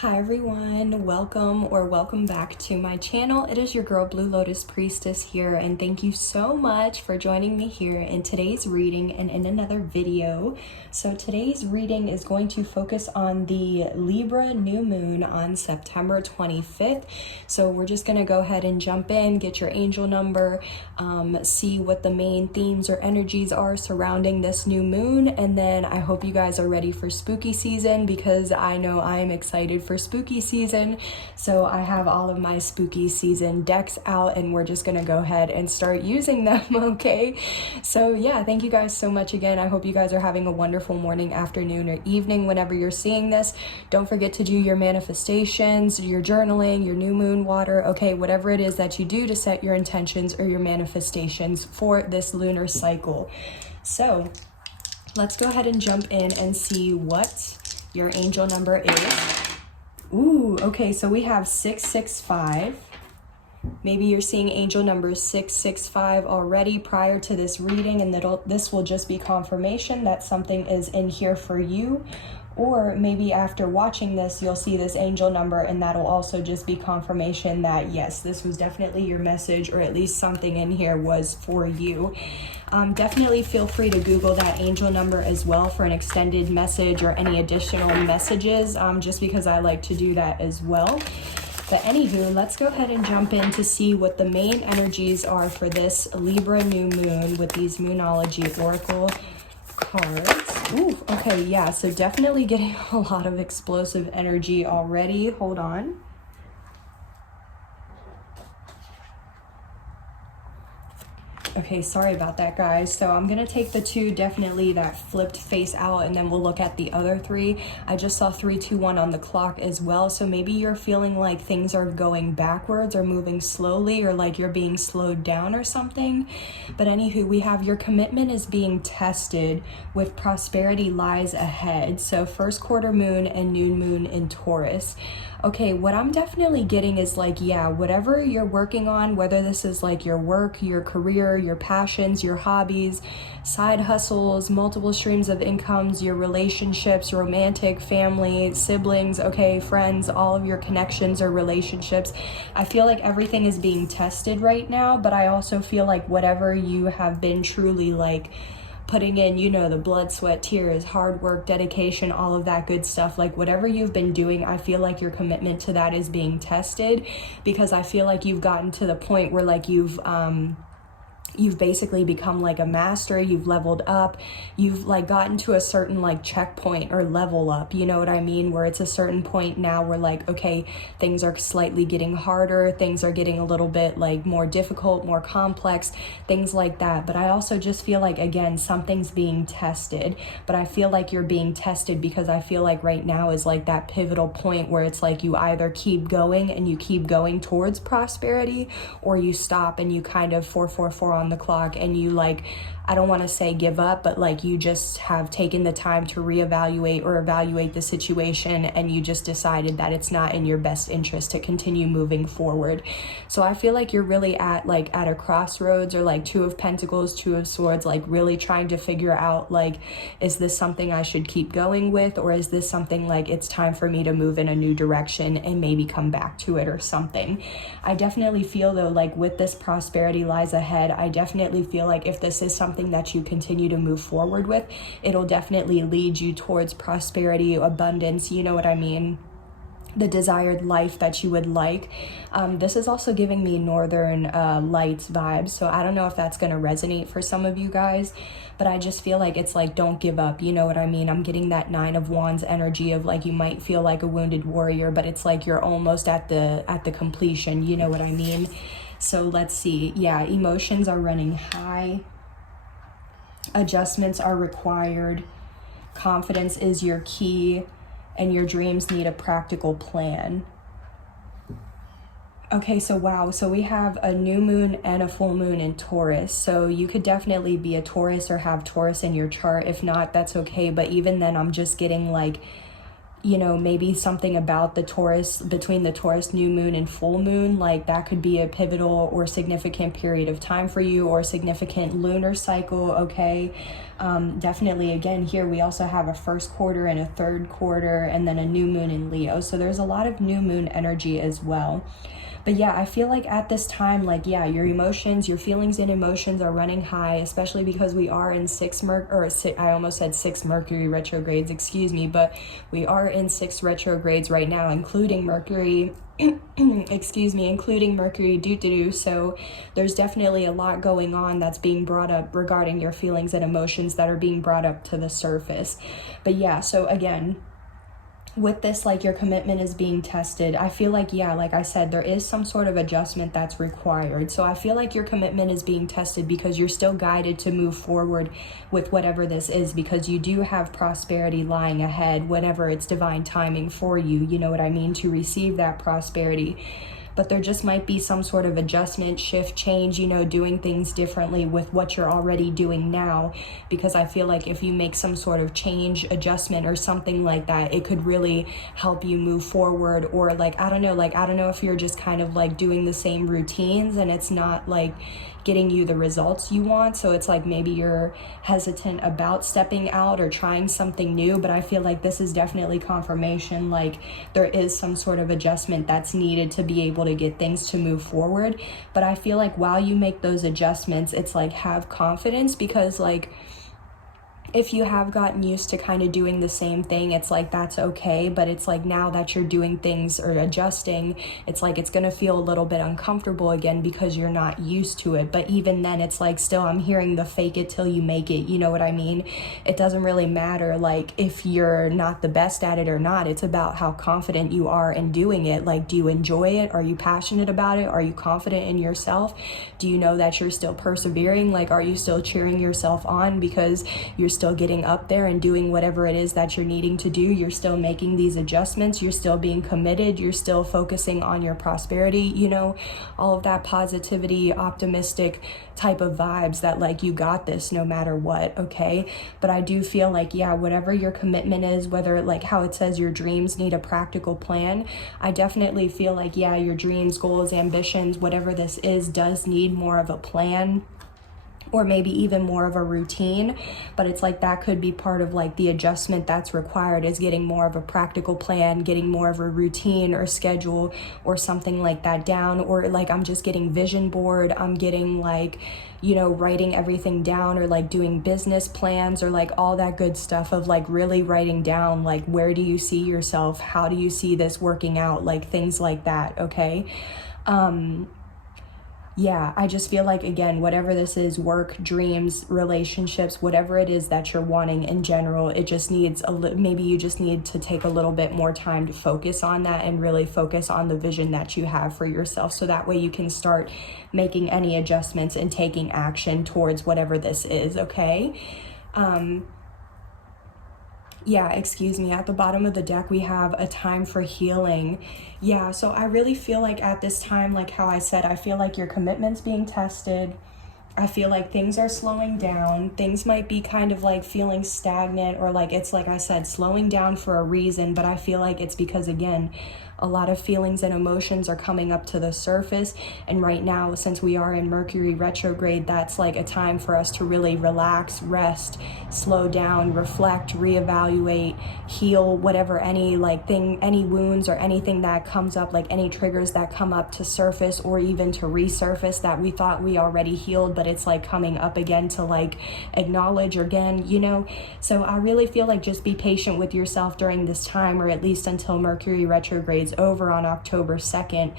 Hi everyone, welcome back to my channel. It is your girl Blue Lotus Priestess here, and thank you so much for joining me here in today's reading and in another video. So today's reading is going to focus on the Libra new moon on September 25th. So we're just going to go ahead and jump in, get your angel number, see what the main themes or energies are surrounding this new moon, and then I hope you guys are ready for spooky season, because I know I'm excited for spooky season. So I have all of my spooky season decks out and we're just gonna go ahead and start using them. Okay, so yeah, thank you guys so much again. I hope you guys are having a wonderful morning, afternoon, or evening whenever you're seeing this. Don't forget to do your manifestations, your journaling, your new moon water, okay, whatever it is that you do to set your intentions or your manifestations for this lunar cycle. So let's go ahead and jump in and see what your angel number is. Ooh, okay, so we have 665. Maybe you're seeing angel number 665 already prior to this reading, and this will just be confirmation that something is in here for you. Or maybe after watching this, you'll see this angel number, and that'll also just be confirmation that yes, this was definitely your message, or at least something in here was for you. Definitely feel free to Google that angel number as well for an extended message or any additional messages, just because I like to do that as well. But anywho, let's go ahead and jump in to see what the main energies are for this Libra new moon with these Moonology Oracle cards. Ooh, okay, yeah, so definitely getting a lot of explosive energy already. Hold on. Okay, sorry about that, guys. So I'm gonna take the two definitely that flipped face out, and then we'll look at the other three. I just saw 3, 2, 1 on the clock as well. So maybe you're feeling like things are going backwards or moving slowly, or like you're being slowed down or something. But anywho, we have your commitment is being tested with prosperity lies ahead. So first quarter moon and new moon in Taurus. Okay, what I'm definitely getting is like, yeah, whatever you're working on, whether this is like your work, your career, your passions, your hobbies, side hustles, multiple streams of incomes, your relationships, romantic, family, siblings, okay, friends, all of your connections or relationships. I feel like everything is being tested right now, but I also feel like whatever you have been truly like putting in, you know, the blood, sweat, tears, hard work, dedication, all of that good stuff, like whatever you've been doing, I feel like your commitment to that is being tested, because I feel like you've gotten to the point where like you've basically become like a master, you've leveled up, you've like gotten to a certain like checkpoint or level up, you know what I mean, where it's a certain point now where like, okay, things are slightly getting harder, things are getting a little bit like more difficult, more complex, things like that. But I also just feel like, again, something's being tested, but I feel like you're being tested because I feel like right now is like that pivotal point where it's like you either keep going and you keep going towards prosperity, or you stop and you kind of 444 on the clock and you like, I don't want to say give up, but like you just have taken the time to reevaluate or evaluate the situation, and you just decided that it's not in your best interest to continue moving forward. So I feel like you're really at a crossroads, or like Two of Pentacles, Two of Swords, like really trying to figure out like, is this something I should keep going with, or is this something like it's time for me to move in a new direction and maybe come back to it or something. I definitely feel though, like with this prosperity lies ahead, I definitely feel like if this is something that you continue to move forward with, it'll definitely lead you towards prosperity, abundance, you know what I mean, the desired life that you would like. This is also giving me Northern Lights vibes, so I don't know if that's going to resonate for some of you guys, but I just feel like it's like, don't give up, you know what I mean. I'm getting that 9 of Wands energy of like, you might feel like a wounded warrior, but it's like you're almost at the completion, you know what I mean. So let's see. Yeah, emotions are running high, adjustments are required, confidence is your key, and your dreams need a practical plan. Okay, so wow, so we have a new moon and a full moon in Taurus. So you could definitely be a Taurus or have Taurus in your chart. If not, that's okay. But even then, I'm just getting like, you know, maybe something about the Taurus, between the Taurus new moon and full moon, like that could be a pivotal or significant period of time for you, or significant lunar cycle, okay? Definitely, again, here we also have a first quarter and a third quarter, and then a new moon in Leo. So there's a lot of new moon energy as well. But yeah, I feel like at this time, like, yeah, your emotions, your feelings and emotions are running high, especially because we are in I almost said 6 Mercury retrogrades, excuse me, but we are in 6 retrogrades right now, including Mercury, including Mercury doo-doo-doo. So there's definitely a lot going on that's being brought up regarding your feelings and emotions that are being brought up to the surface. But yeah, so again, with this, like, your commitment is being tested. I feel like, yeah, like I said, there is some sort of adjustment that's required. So I feel like your commitment is being tested because you're still guided to move forward with whatever this is, because you do have prosperity lying ahead whenever it's divine timing for you, you know what I mean, to receive that prosperity. But there just might be some sort of adjustment, shift, change, you know, doing things differently with what you're already doing now. Because I feel like if you make some sort of change, adjustment, or something like that, it could really help you move forward. Or like, I don't know if you're just kind of like doing the same routines and it's not like getting you the results you want. So it's like maybe you're hesitant about stepping out or trying something new. But I feel like this is definitely confirmation, like there is some sort of adjustment that's needed to be able to get things to move forward. But I feel like while you make those adjustments, it's like, have confidence, because like, if you have gotten used to kind of doing the same thing, it's like, that's okay. But it's like, now that you're doing things or adjusting, it's like, it's going to feel a little bit uncomfortable again because you're not used to it. But even then, it's like, still, I'm hearing the fake it till you make it. You know what I mean? It doesn't really matter, like, if you're not the best at it or not. It's about how confident you are in doing it. Like, do you enjoy it? Are you passionate about it? Are you confident in yourself? Do you know that you're still persevering? Like, are you still cheering yourself on because you're still getting up there and doing whatever it is that you're needing to do? You're still making these adjustments, you're still being committed, you're still focusing on your prosperity, you know, all of that positivity, optimistic type of vibes that like, you got this no matter what, okay? But I do feel like, yeah, whatever your commitment is, whether like how it says your dreams need a practical plan, I definitely feel like, yeah, your dreams, goals, ambitions, whatever this is, does need more of a plan, or maybe even more of a routine. But it's like, that could be part of like the adjustment that's required, is getting more of a practical plan, getting more of a routine or schedule or something like that down. Or like, I'm just getting vision board, I'm getting like, you know, writing everything down, or like doing business plans, or like all that good stuff of like really writing down, like, where do you see yourself? How do you see this working out? Like things like that, okay? Yeah, I just feel like, again, whatever this is, work, dreams, relationships, whatever it is that you're wanting in general, it just needs maybe you just need to take a little bit more time to focus on that and really focus on the vision that you have for yourself. So that way you can start making any adjustments and taking action towards whatever this is, okay? Yeah, excuse me, at the bottom of the deck, we have a time for healing. Yeah, so I really feel like at this time, like how I said, I feel like your commitment's being tested. I feel like things are slowing down. Things might be kind of like feeling stagnant, or like, it's like I said, slowing down for a reason. But I feel like it's because, again, a lot of feelings and emotions are coming up to the surface. And right now, since we are in Mercury retrograde, that's like a time for us to really relax, rest, slow down, reflect, reevaluate, heal whatever, any wounds or anything that comes up, like any triggers that come up to surface, or even to resurface that we thought we already healed, but it's like coming up again to like acknowledge again, you know? So I really feel like, just be patient with yourself during this time, or at least until Mercury retrograde over on October 2nd,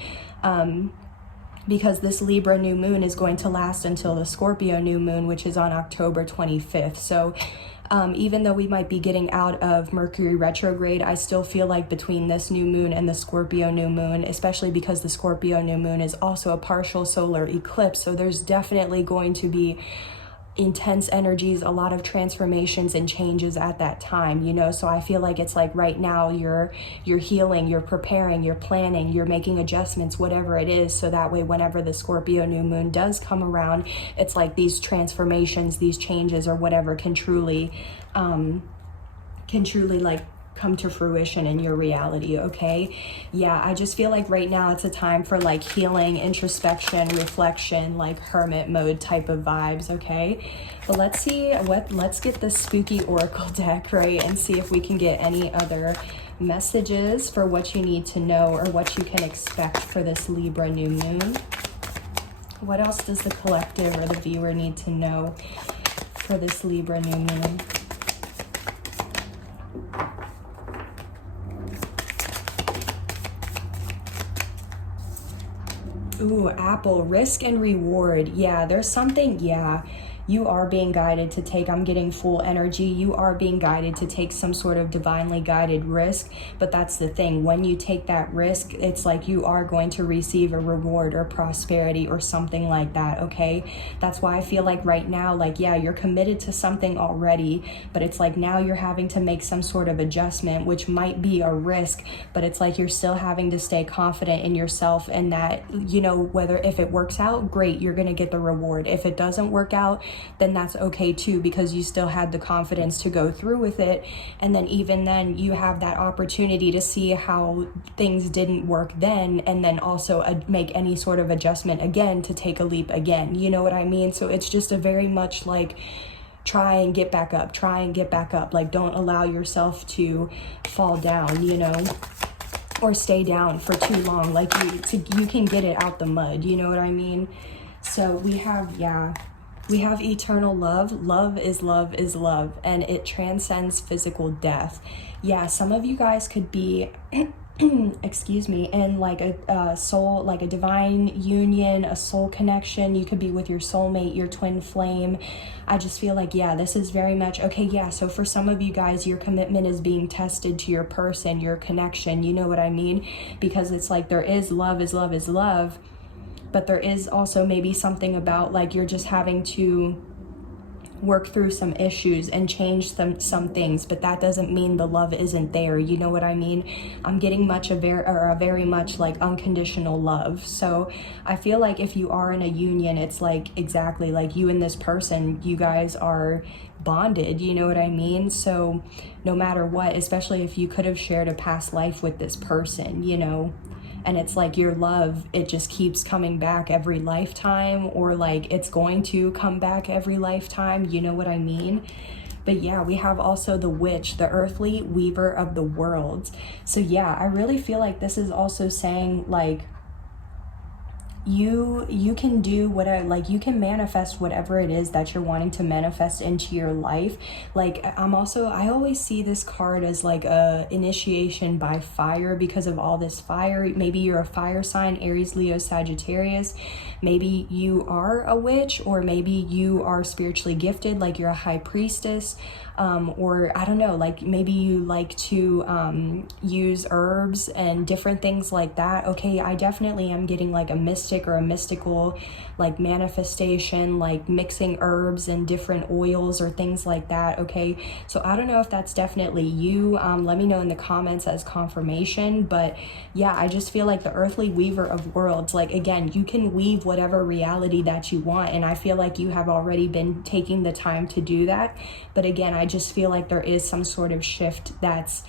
because this Libra new moon is going to last until the Scorpio new moon, which is on October 25th. So even though we might be getting out of Mercury retrograde, I still feel like between this new moon and the Scorpio new moon, especially because the Scorpio new moon is also a partial solar eclipse, so there's definitely going to be intense energies, a lot of transformations and changes at that time, you know? So I feel like it's like right now you're healing, you're preparing, you're planning, you're making adjustments, whatever it is, so that way whenever the Scorpio new moon does come around, it's like these transformations, these changes or whatever can truly like come to fruition in your reality, okay? Yeah, I just feel like right now it's a time for like healing, introspection, reflection, like hermit mode type of vibes, okay? But let's get this spooky oracle deck, right? And see if we can get any other messages for what you need to know or what you can expect for this Libra new moon. What else does the collective or the viewer need to know for this Libra new moon? Ooh, Apple, risk and reward. Yeah, there's something, yeah. You are being guided to take, I'm getting full energy. You are being guided to take some sort of divinely guided risk. But that's the thing. When you take that risk, it's like you are going to receive a reward or prosperity or something like that, okay? That's why I feel like right now, like, yeah, you're committed to something already, but it's like now you're having to make some sort of adjustment, which might be a risk, but it's like you're still having to stay confident in yourself and that, you know, whether if it works out, great, you're going to get the reward. If it doesn't work out, then that's okay too, because you still had the confidence to go through with it. And then even then you have that opportunity to see how things didn't work then, and then also make any sort of adjustment again to take a leap again. You know what I mean? So it's just a very much like try and get back up, try and get back up. Like don't allow yourself to fall down, you know, or stay down for too long. Like you can get it out the mud, you know what I mean? So we have, yeah, we have eternal love. Love is love is love, and it transcends physical death. Yeah, some of you guys could be excuse me, in like a soul, like a divine union, a soul connection. You could be with your soulmate, your twin flame. I just feel like, yeah, this is very much, okay, yeah, so for some of you guys, your commitment is being tested to your person, your connection, you know what I mean? Because it's like there is love is love is love, but there is also maybe something about like you're just having to work through some issues and change some things, but that doesn't mean the love isn't there, you know what I mean? I'm getting a very much like unconditional love. So I feel like if you are in a union, it's like exactly like you and this person, you guys are bonded, you know what I mean? So no matter what, especially if you could have shared a past life with this person, you know, and it's like your love, it just keeps coming back every lifetime, or like it's going to come back every lifetime, you know what I mean? But yeah, we have also the witch, the earthly weaver of the worlds. So yeah, I really feel like this is also saying like you can do whatever, like you can manifest whatever it is that you're wanting to manifest into your life. Like I always see this card as like a initiation by fire because of all this fire. Maybe you're a fire sign, Aries, Leo, Sagittarius. Maybe you are a witch, or maybe you are spiritually gifted, like you're a high priestess. Or I don't know, like maybe you like to use herbs and different things like that. Okay, I definitely am getting like a mystic or a mystical like manifestation, like mixing herbs and different oils or things like that. Okay, so I don't know if that's definitely you. Let me know in the comments as confirmation. But yeah, I just feel like the earthly weaver of worlds, like again, you can weave whatever reality that you want, and I feel like you have already been taking the time to do that. But again, I just feel like there is some sort of shift that's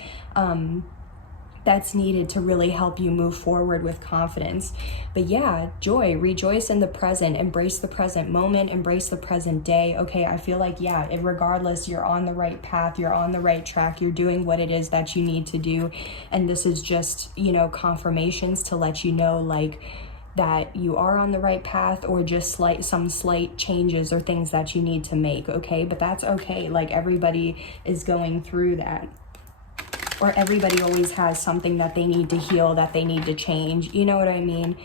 needed to really help you move forward with confidence. But yeah, joy, rejoice in the present, embrace the present moment, embrace the present day. Okay, I feel like, yeah, regardless, you're on the right path, you're on the right track, you're doing what it is that you need to do. And this is just, you know, confirmations to let you know, like, that you are on the right path, or just some slight changes or things that you need to make, okay? But that's okay. Like everybody is going through that, or everybody always has something that they need to heal, that they need to change, you know what I mean?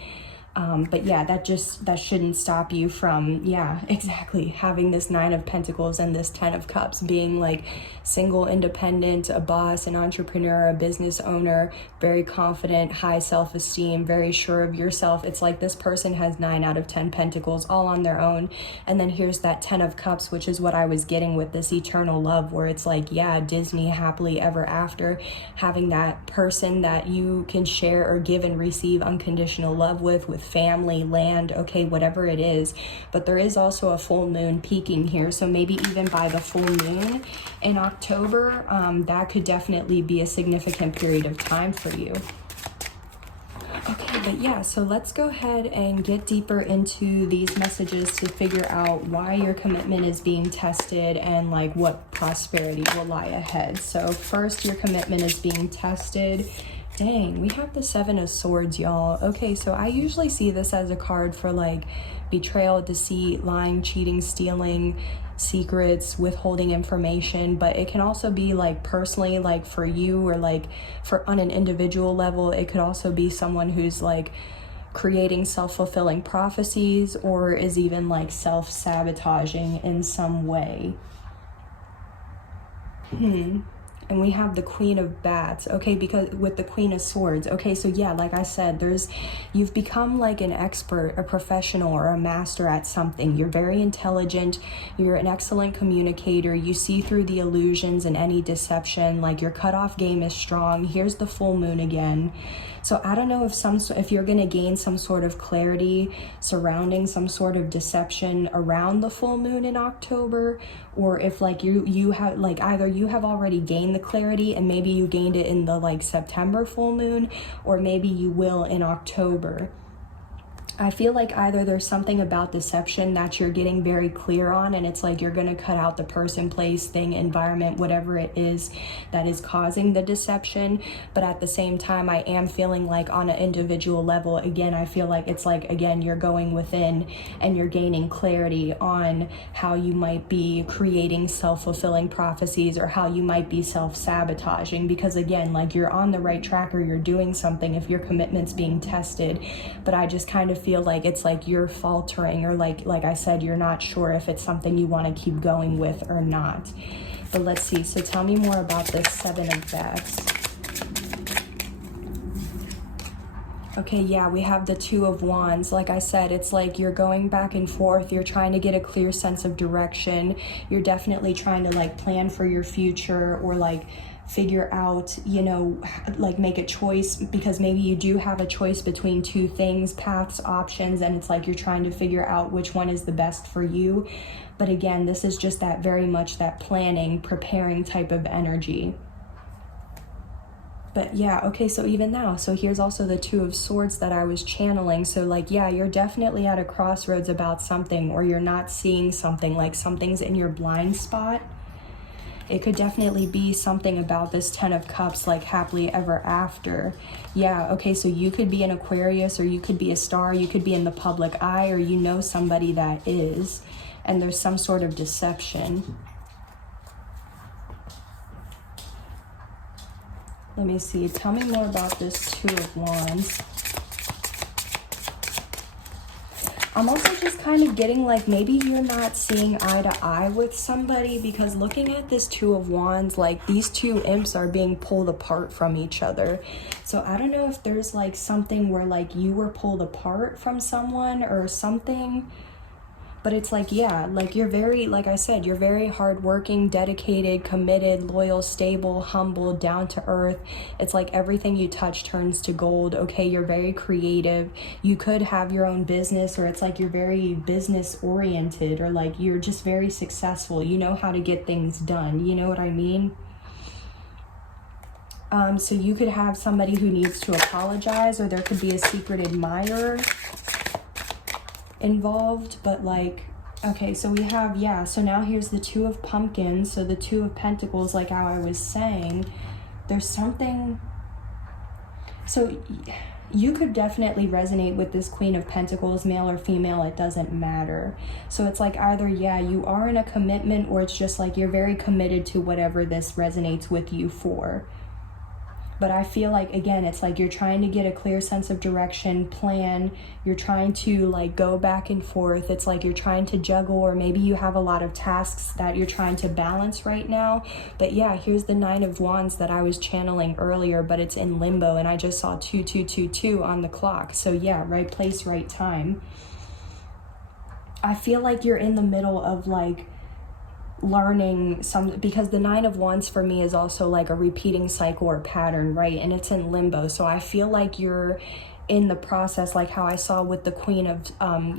But yeah, that shouldn't stop you from, yeah, exactly, having this 9 of Pentacles and this 10 of Cups, being like single, independent, a boss, an entrepreneur, a business owner, very confident, high self-esteem, very sure of yourself. It's like this person has 9 out of 10 Pentacles all on their own. And then here's that 10 of Cups, which is what I was getting with this eternal love, where it's like, yeah, Disney, happily ever after, having that person that you can share or give and receive unconditional love with family, land, okay, whatever it is. But there is also a full moon peaking here. So maybe even by the full moon in October, that could definitely be a significant period of time for you. Okay, but yeah, so let's go ahead and get deeper into these messages to figure out why your commitment is being tested and like what prosperity will lie ahead. So first, your commitment is being tested. Dang, we have the 7 of Swords, y'all. Okay, so I usually see this as a card for like betrayal, deceit, lying, cheating, stealing, secrets, withholding information, but it can also be like personally, like for you, or like for on an individual level. It could also be someone who's like creating self-fulfilling prophecies, or is even like self-sabotaging in some way. And we have the Queen of Bats, okay, because with the Queen of Swords, okay, so yeah, like I said, you've become like an expert, a professional, or a master at something. You're very intelligent, you're an excellent communicator, you see through the illusions and any deception, like your cutoff game is strong. Here's the full moon again. So I don't know if you're going to gain some sort of clarity surrounding some sort of deception around the full moon in October, or if like you have like either you have already gained the clarity and maybe you gained it in the like September full moon, or maybe you will in October. I feel like either there's something about deception that you're getting very clear on, and it's like you're going to cut out the person, place, thing, environment, whatever it is that is causing the deception. But at the same time, I am feeling like on an individual level, again, I feel like it's like, again, you're going within and you're gaining clarity on how you might be creating self-fulfilling prophecies, or how you might be self-sabotaging, because again, like you're on the right track, or you're doing something if your commitment's being tested. But I just kind of feel like it's like you're faltering, or like I said, you're not sure if it's something you want to keep going with or not. But let's see. So tell me more about this 7 of Bats. Okay, yeah, we have the 2 of Wands. Like I said, it's like you're going back and forth. You're trying to get a clear sense of direction. You're definitely trying to like plan for your future, or like figure out, you know, like make a choice, because maybe you do have a choice between 2 things, paths, options, and it's like you're trying to figure out which one is the best for you. But again, this is just that very much that planning, preparing type of energy. But yeah, okay, so even now, so here's also the 2 of Swords that I was channeling. So like, yeah, you're definitely at a crossroads about something, or you're not seeing something, like something's in your blind spot. It could definitely be something about this 10 of Cups, like happily ever after. Yeah, okay, so you could be an Aquarius, or you could be a star, you could be in the public eye, or you know somebody that is, and there's some sort of deception. Let me see. Tell me more about this 2 of Wands. I'm also just kind of getting like maybe you're not seeing eye to eye with somebody, because looking at this 2 of Wands, like these 2 imps are being pulled apart from each other. So I don't know if there's like something where like you were pulled apart from someone or something. But it's like, yeah, like you're very, like I said, you're very hardworking, dedicated, committed, loyal, stable, humble, down to earth. It's like everything you touch turns to gold. Okay, you're very creative. You could have your own business, or it's like you're very business oriented, or like you're just very successful. You know how to get things done. You know what I mean? So you could have somebody who needs to apologize, or there could be a secret admirer involved. But like, okay, so we have, yeah, so now here's the 2 of Pumpkins. So the 2 of Pentacles, like how I was saying, there's something. So you could definitely resonate with this Queen of Pentacles, male or female, it doesn't matter. So it's like either, yeah, you are in a commitment, or it's just like you're very committed to whatever this resonates with you for. But I feel like, again, it's like you're trying to get a clear sense of direction, plan. You're trying to like go back and forth. It's like you're trying to juggle, or maybe you have a lot of tasks that you're trying to balance right now. But yeah, here's the 9 of Wands that I was channeling earlier, but it's in limbo, and I just saw 2222 on the clock. So yeah, right place, right time. I feel like you're in the middle of like learning some, because the 9 of Wands for me is also like a repeating cycle or pattern, right? And it's in limbo. So I feel like you're in the process, like how I saw with the Queen of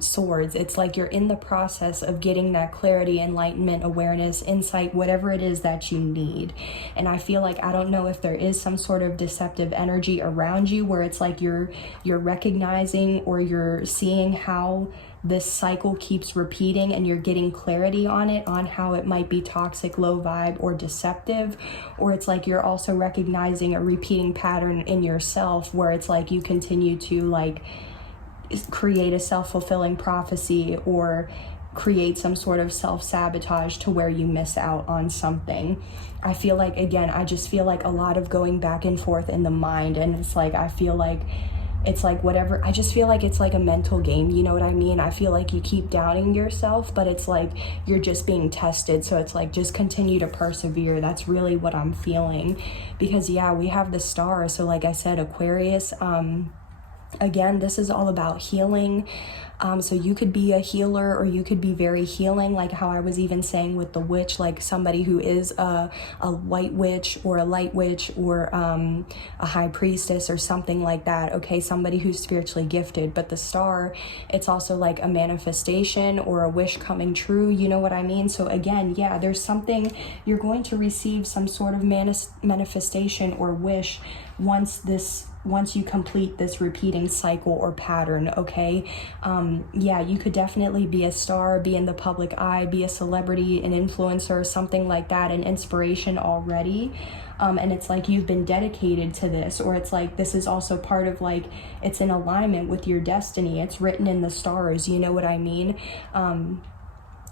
Swords. It's like you're in the process of getting that clarity, enlightenment, awareness, insight, whatever it is that you need. And I feel like, I don't know if there is some sort of deceptive energy around you where it's like you're recognizing or you're seeing how this cycle keeps repeating, and you're getting clarity on it, on how it might be toxic, low vibe, or deceptive. Or it's like you're also recognizing a repeating pattern in yourself where it's like you continue to like create a self-fulfilling prophecy or create some sort of self-sabotage to where you miss out on something. I feel like, again, I just feel like a lot of going back and forth in the mind, and it's like I feel like it's like whatever, I just feel like it's like a mental game, you know what I mean? I feel like you keep doubting yourself, but it's like you're just being tested. So it's like, just continue to persevere. That's really what I'm feeling. Because yeah, we have the star. So like I said, Aquarius, again, this is all about healing. So you could be a healer, or you could be very healing, like how I was even saying with the witch, like somebody who is a white witch or a light witch or a high priestess or something like that. Okay, somebody who's spiritually gifted. But the star, it's also like a manifestation or a wish coming true, you know what I mean? So again, yeah, there's something, you're going to receive some sort of manifestation or wish once you complete this repeating cycle or pattern. Okay, yeah, you could definitely be a star, be in the public eye, be a celebrity, an influencer, something like that, an inspiration already. And it's like you've been dedicated to this, or it's like this is also part of like, it's in alignment with your destiny. It's written in the stars, you know what I mean?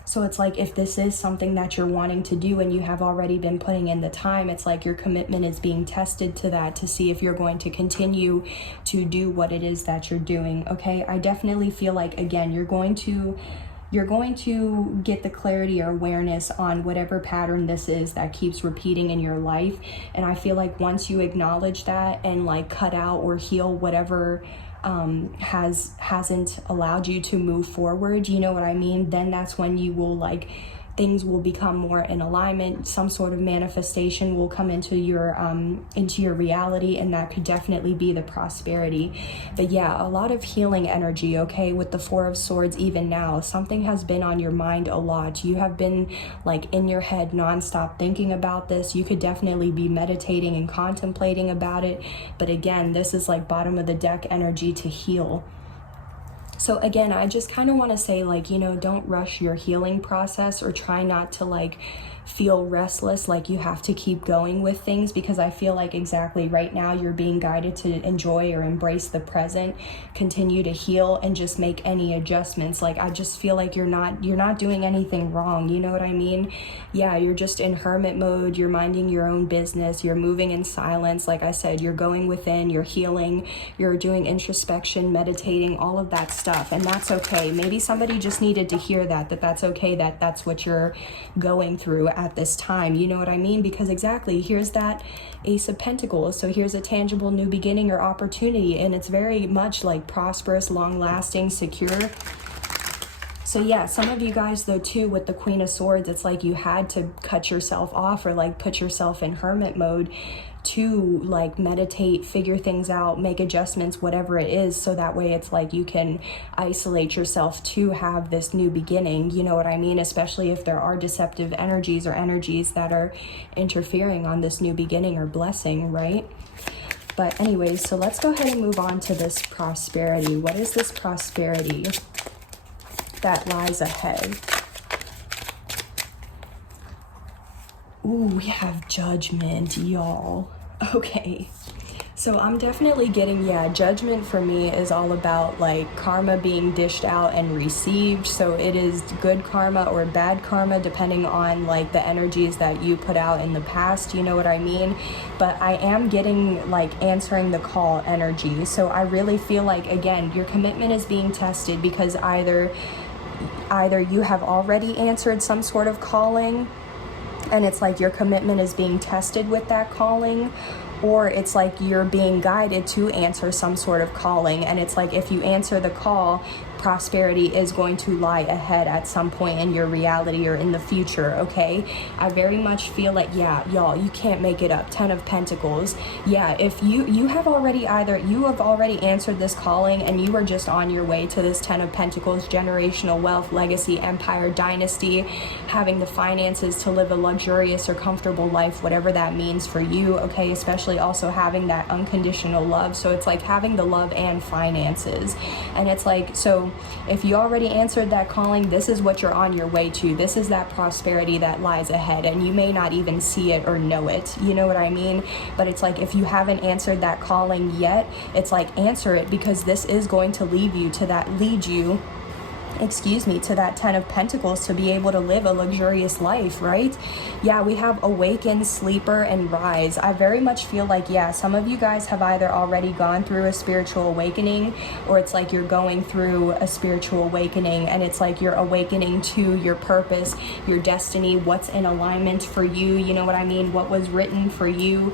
So it's like, if this is something that you're wanting to do and you have already been putting in the time, it's like your commitment is being tested to that, to see if you're going to continue to do what it is that you're doing. Okay, I definitely feel like, again, you're going to get the clarity or awareness on whatever pattern this is that keeps repeating in your life. And I feel like once you acknowledge that and like cut out or heal whatever hasn't allowed you to move forward, you know what I mean? Then that's when you will like, things will become more in alignment. Some sort of manifestation will come into your reality, and that could definitely be the prosperity. But yeah, a lot of healing energy. Okay, with the Four of Swords, even now, something has been on your mind a lot. You have been like in your head nonstop thinking about this. You could definitely be meditating and contemplating about it. But again, this is like bottom of the deck energy to heal. So again, I just kind of want to say, like, you know, don't rush your healing process, or try not to like feel restless, like you have to keep going with things, because I feel like exactly right now you're being guided to enjoy or embrace the present, continue to heal, and just make any adjustments. Like, I just feel like you're not doing anything wrong, you know what I mean? Yeah, you're just in hermit mode, you're minding your own business, you're moving in silence. Like I said, you're going within, you're healing, you're doing introspection, meditating, all of that stuff, and that's okay. Maybe somebody just needed to hear that's okay, that's what you're going through at this time, you know what I mean? Because exactly, here's that Ace of Pentacles. So here's a tangible new beginning or opportunity, and it's very much like prosperous, long-lasting, secure. So yeah, some of you guys though too, with the Queen of Swords, it's like you had to cut yourself off, or like put yourself in hermit mode to like meditate, figure things out, make adjustments, whatever it is, so that way it's like you can isolate yourself to have this new beginning, you know what I mean? Especially if there are deceptive energies or energies that are interfering on this new beginning or blessing, right? But anyways, so let's go ahead and move on to this prosperity. What is this prosperity that lies ahead? Ooh, we have Judgment, y'all. Okay, so I'm definitely getting, yeah, Judgment for me is all about like karma being dished out and received. So it is good karma or bad karma, depending on like the energies that you put out in the past, you know what I mean? But I am getting like answering the call energy. So I really feel like, again, your commitment is being tested, because either you have already answered some sort of calling, and it's like your commitment is being tested with that calling, or it's like you're being guided to answer some sort of calling, and it's like if you answer the call, prosperity is going to lie ahead at some point in your reality or in the future, okay? I very much feel like, yeah, y'all, you can't make it up. 10 of Pentacles. Yeah, if you have already answered this calling and you are just on your way to this 10 of Pentacles, generational wealth, legacy, empire, dynasty, having the finances to live a luxurious or comfortable life, whatever that means for you, okay? Especially also having that unconditional love. So it's like having the love and finances. And it's like, so if you already answered that calling, this is what you're on your way to. This is that prosperity that lies ahead, and you may not even see it or know it. You know what I mean? But it's like, if you haven't answered that calling yet, it's like, answer it, because this is going to lead you to that 10 of Pentacles, to be able to live a luxurious life, right? Yeah, we have awaken, sleeper, and rise. I very much feel like, yeah, some of you guys have either already gone through a spiritual awakening, or it's like you're going through a spiritual awakening, and it's like you're awakening to your purpose, your destiny, what's in alignment for you, you know what I mean? What was written for you.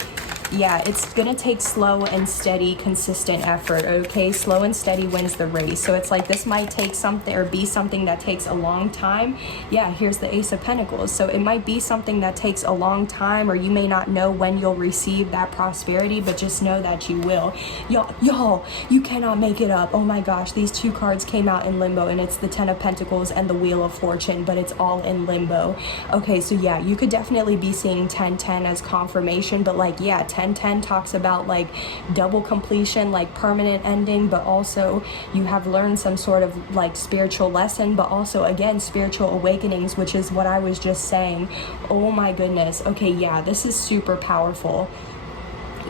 Yeah, it's gonna take slow and steady, consistent effort, okay? Slow and steady wins the race. So it's like, this might take something, or be something that takes a long time. Yeah, here's the Ace of Pentacles. So it might be something that takes a long time, or you may not know when you'll receive that prosperity, but just know that you will. Y'all, you cannot make it up. Oh my gosh, these two cards came out in limbo, and it's the 10 of Pentacles and the Wheel of Fortune, but it's all in limbo. Okay, so yeah, you could definitely be seeing 10-10 as confirmation, but like, yeah, 10-10 talks about like double completion, like permanent ending, but also you have learned some sort of like spiritual lesson, but also again spiritual awakenings, which is what I was just saying. Oh my goodness. Okay, yeah, this is super powerful.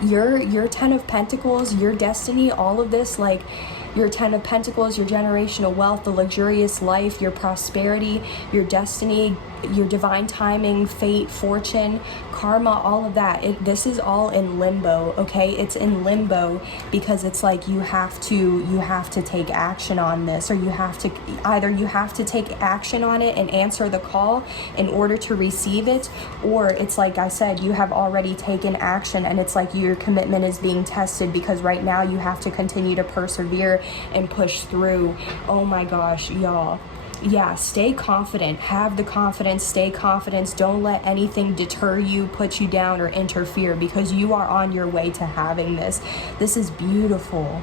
Your 10 of Pentacles, your destiny, all of this, like your 10 of Pentacles, your generational wealth, the luxurious life, your prosperity, your destiny, your divine timing, fate, fortune, karma, all of that. This is all in limbo, okay? It's in limbo because it's like you have to take action on this, or you have to take action on it and answer the call in order to receive it, or it's like I said, you have already taken action and it's like your commitment is being tested, because right now you have to continue to persevere and push through. Oh my gosh, y'all. Yeah, stay confident. Have the confidence, stay confident. Don't let anything deter you, put you down, or interfere, because you are on your way to having this. This is beautiful.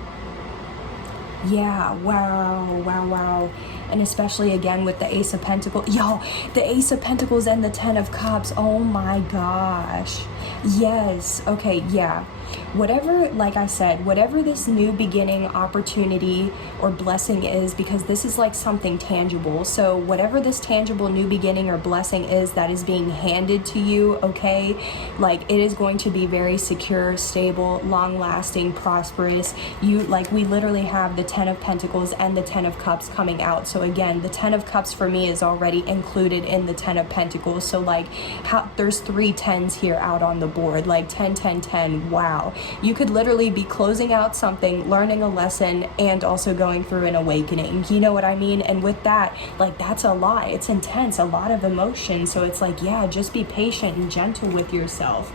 Yeah, wow. And especially again with the Ace of Pentacles. Y'all, the Ace of Pentacles and the 10 of Cups. Oh my gosh. Yes. Okay, yeah. Whatever, like I said, whatever this new beginning, opportunity, or blessing is, because this is like something tangible. So whatever this tangible new beginning or blessing is that is being handed to you, okay, like it is going to be very secure, stable, long-lasting, prosperous. We literally have the 10 of Pentacles and the 10 of Cups coming out. So again, the 10 of Cups for me is already included in the 10 of Pentacles. So like there's 3 10s here out on the board, like 10, 10, 10. Wow. You could literally be closing out something, learning a lesson, and also going through an awakening. You know what I mean? And with that, like, that's a lot. It's intense, a lot of emotion. So it's like, yeah, just be patient and gentle with yourself.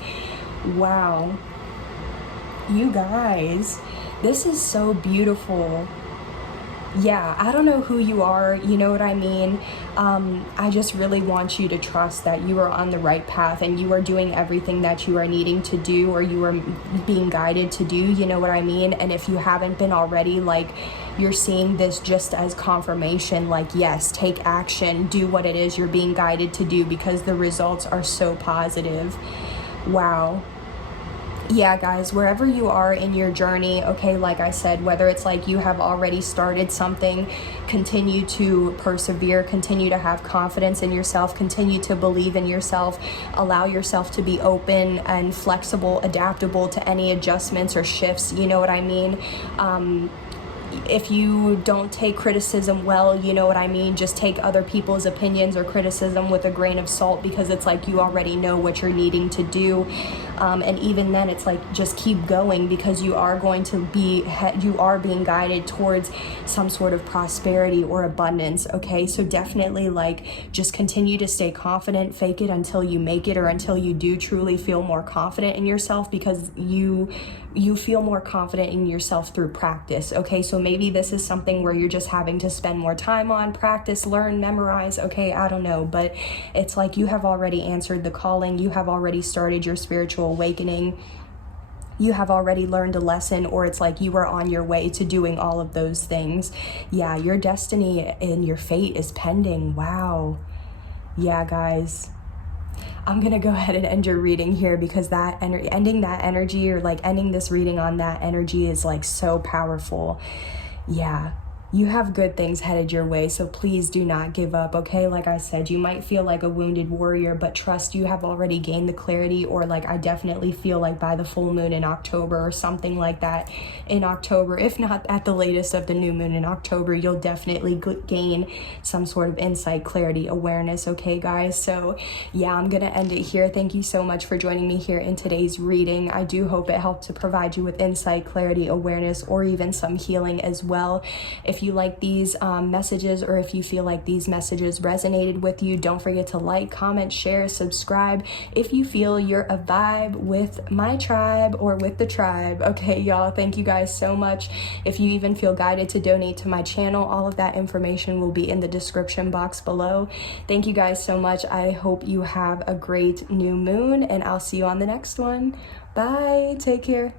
Wow. You guys, this is so beautiful. Yeah, I don't know who you are, you know what I mean? I just really want you to trust that you are on the right path and you are doing everything that you are needing to do, or you are being guided to do, you know what I mean? And if you haven't been already, like, you're seeing this just as confirmation, like, yes, take action, do what it is you're being guided to do, because the results are so positive. Wow. Yeah, guys, wherever you are in your journey, okay, like I said, whether it's like you have already started something, continue to persevere, continue to have confidence in yourself, continue to believe in yourself, allow yourself to be open and flexible, adaptable to any adjustments or shifts, you know what I mean? If you don't take criticism well, you know what I mean, just take other people's opinions or criticism with a grain of salt, because it's like you already know what you're needing to do. And even then, it's like, just keep going, because you are going to be, you are being guided towards some sort of prosperity or abundance, okay? So definitely, like, just continue to stay confident, fake it until you make it, or until you do truly feel more confident in yourself, because you feel more confident in yourself through practice, okay? So maybe this is something where you're just having to spend more time on, practice, learn, memorize, okay? I don't know, but it's like you have already answered the calling. You have already started your spiritual awakening. You have already learned a lesson, or it's like you are on your way to doing all of those things. Yeah, your destiny and your fate is pending. Wow. Yeah, guys. I'm gonna go ahead and end your reading here, because that ending that energy, or like ending this reading on that energy, is like so powerful. Yeah. You have good things headed your way, so please do not give up, okay? Like I said, you might feel like a wounded warrior, but trust, you have already gained the clarity, or like I definitely feel like by the full moon in October, or something like that in October, if not at the latest of the new moon in October, you'll definitely gain some sort of insight, clarity, awareness, okay, guys? So yeah, I'm gonna end it here. Thank you so much for joining me here in today's reading. I do hope it helped to provide you with insight, clarity, awareness, or even some healing as well. If you like these messages, or if you feel like these messages resonated with you, don't forget to like, comment, share, subscribe if you feel you're a vibe with my tribe or with the tribe. Okay, y'all, thank you guys so much. If you even feel guided to donate to my channel, all of that information will be in the description box below. Thank you guys so much. I hope you have a great new moon, and I'll see you on the next one. Bye. Take care.